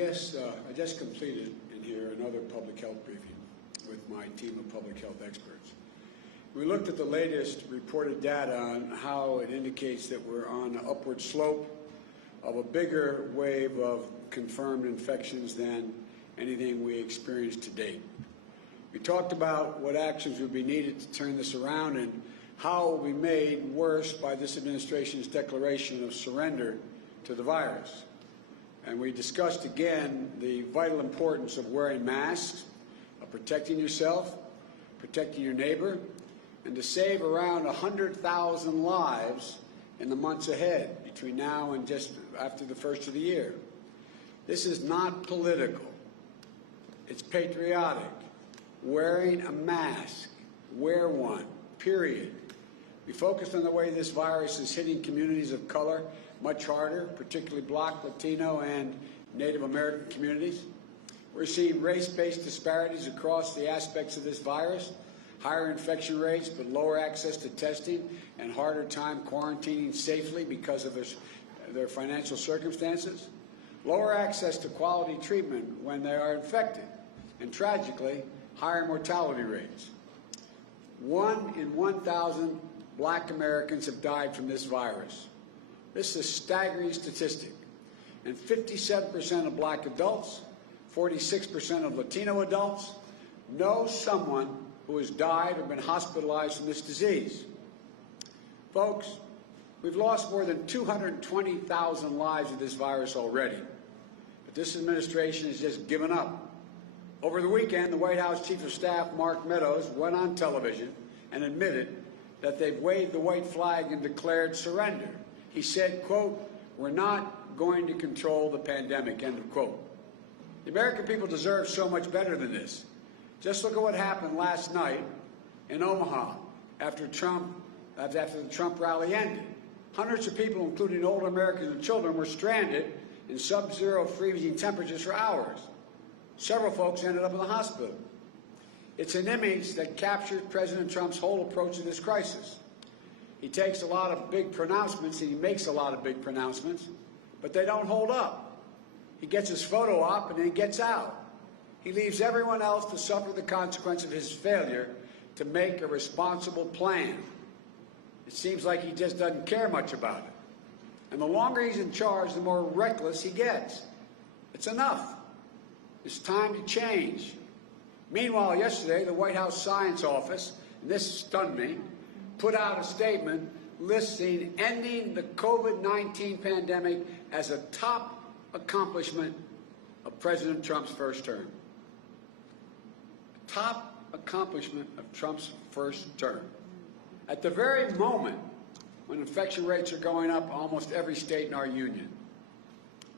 I just completed in here another public health briefing with my team of public health experts. We looked at the latest reported data on how it indicates that we're on an upward slope of a bigger wave of confirmed infections than anything we experienced to date. We talked about what actions would be needed to turn this around and how it will be made worse by this administration's declaration of surrender to the virus. And we discussed again the vital importance of wearing masks, of protecting yourself, protecting your neighbor, and to save around 100,000 lives in the months ahead between now and just after the first of the year. This is not political. It's patriotic. Wearing a mask, wear one, period. We focused on the way this virus is hitting communities of color much harder, particularly Black, Latino, and Native American communities. We're seeing race-based disparities across the aspects of this virus, higher infection rates but lower access to testing and harder time quarantining safely because of their financial circumstances, lower access to quality treatment when they are infected, and tragically, higher mortality rates. 1 in 1,000 Black Americans have died from this virus. This is a staggering statistic. And 57% of Black adults, 46% of Latino adults know someone who has died or been hospitalized from this disease. Folks, we've lost more than 220,000 lives of this virus already. But this administration has just given up. Over the weekend, the White House Chief of Staff, Mark Meadows, went on television and admitted that they've waved the white flag and declared surrender. He said, quote, "We're not going to control the pandemic," end of quote. The American people deserve so much better than this. Just look at what happened last night in Omaha after the Trump rally ended. Hundreds of people, including older Americans and children, were stranded in sub-zero freezing temperatures for hours. Several folks ended up in the hospital. It's an image that captures President Trump's whole approach to this crisis. He takes a lot of big pronouncements, and he makes a lot of big pronouncements, but they don't hold up. He gets his photo op and then gets out. He leaves everyone else to suffer the consequence of his failure to make a responsible plan. It seems like he just doesn't care much about it. And the longer he's in charge, the more reckless he gets. It's enough. It's time to change. Meanwhile, yesterday, the White House Science Office, and this stunned me, put out a statement listing ending the COVID-19 pandemic as a top accomplishment of President Trump's first term. Top accomplishment of Trump's first term. At the very moment when infection rates are going up in almost every state in our union.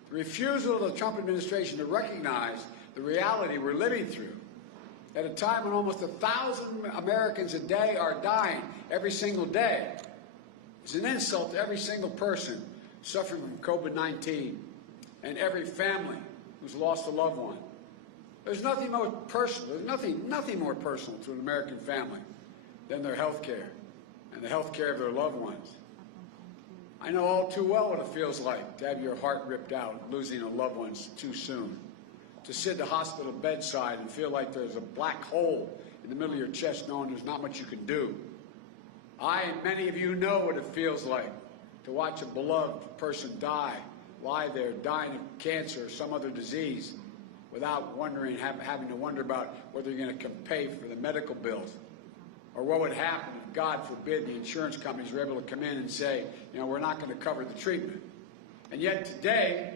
The refusal of the Trump administration to recognize the reality we're living through at a time when almost 1,000 Americans a day are dying every single day is an insult to every single person suffering from COVID-19 and every family who's lost a loved one. There's nothing more personal, nothing more personal to an American family than their health care and the health care of their loved ones. I know all too well what it feels like to have your heart ripped out, losing a loved one too soon. To sit at the hospital bedside and feel like there's a black hole in the middle of your chest knowing there's not much you can do. I and many of you know what it feels like to watch a beloved person die, lie there dying of cancer or some other disease without wondering, having to wonder about whether you're going to pay for the medical bills. Or what would happen if, God forbid, the insurance companies were able to come in and say, we're not going to cover the treatment. And yet today,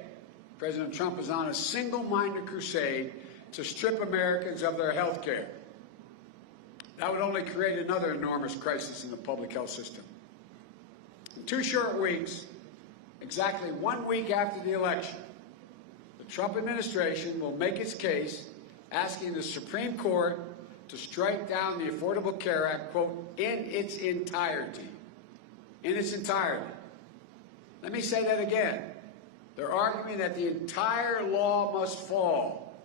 President Trump is on a single-minded crusade to strip Americans of their health care. That would only create another enormous crisis in the public health system. In 2 short weeks, exactly 1 week after the election, the Trump administration will make its case asking the Supreme Court to strike down the Affordable Care Act, quote, in its entirety. In its entirety. Let me say that again. They're arguing that the entire law must fall,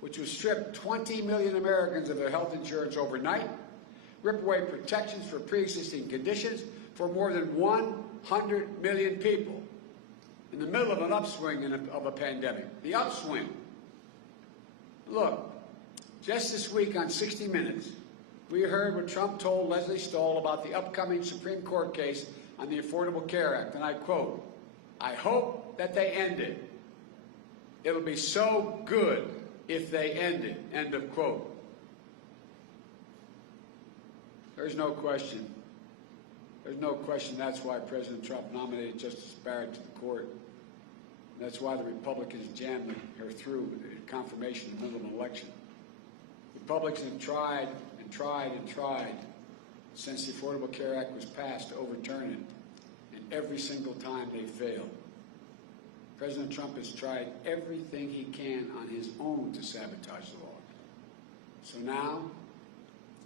which would strip 20 million Americans of their health insurance overnight, rip away protections for pre-existing conditions for more than 100 million people. in the middle of an upswing of a pandemic. The upswing. Look, just this week on 60 Minutes, we heard what Trump told Leslie Stahl about the upcoming Supreme Court case on the Affordable Care Act, and I quote, "I hope that they end it. It'll be so good if they end it," end of quote. There's no question. There's no question that's why President Trump nominated Justice Barrett to the court. That's why the Republicans jammed her through confirmation in the middle of an election. Republicans have tried and tried and tried since the Affordable Care Act was passed to overturn it, and every single time they failed. President Trump has tried everything he can on his own to sabotage the law. So now,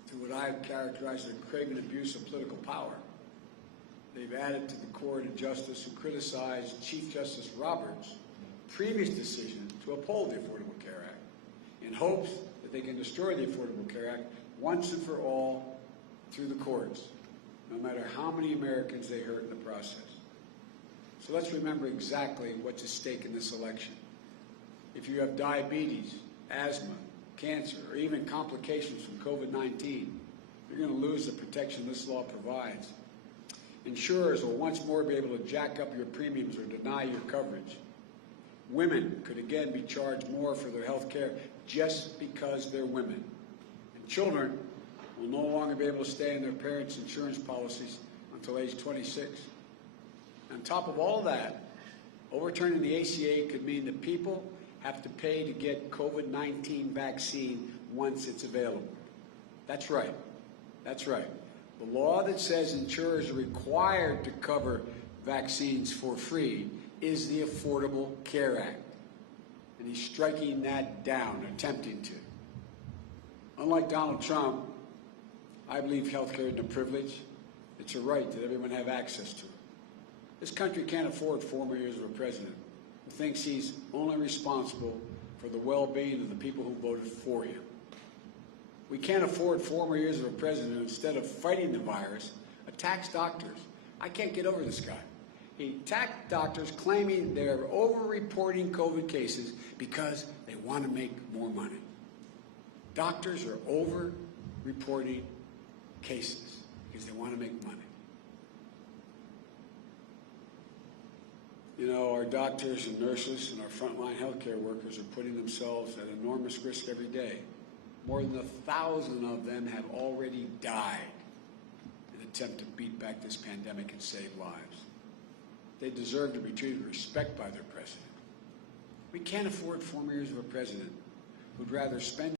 through what I've characterized as a craven abuse of political power, they've added to the court a justice who criticized Chief Justice Roberts' previous decision to uphold the Affordable Care Act in hopes that they can destroy the Affordable Care Act once and for all through the courts, no matter how many Americans they hurt in the process. So let's remember exactly what's at stake in this election. If you have diabetes, asthma, cancer, or even complications from COVID-19, you're going to lose the protection this law provides. Insurers will once more be able to jack up your premiums or deny your coverage. Women could again be charged more for their health care just because they're women. And children will no longer be able to stay in their parents' insurance policies until age 26. On top of all that, overturning the ACA could mean that people have to pay to get COVID-19 vaccine once it's available. That's right. That's right. The law that says insurers are required to cover vaccines for free is the Affordable Care Act. And he's striking that down, attempting to. Unlike Donald Trump, I believe health care isn't a privilege. It's a right that everyone have access to. This country can't afford 4 more years of a president who thinks he's only responsible for the well-being of the people who voted for him. We can't afford 4 more years of a president who, instead of fighting the virus, attacks doctors. I can't get over this guy. He attacked doctors claiming they're over-reporting COVID cases because they want to make more money. Doctors are over-reporting cases because they want to make money. You know, our doctors and nurses and our frontline healthcare workers are putting themselves at enormous risk every day. More than 1,000 of them have already died in an attempt to beat back this pandemic and save lives. They deserve to be treated with respect by their president. We can't afford 4 more years of a president who'd rather spend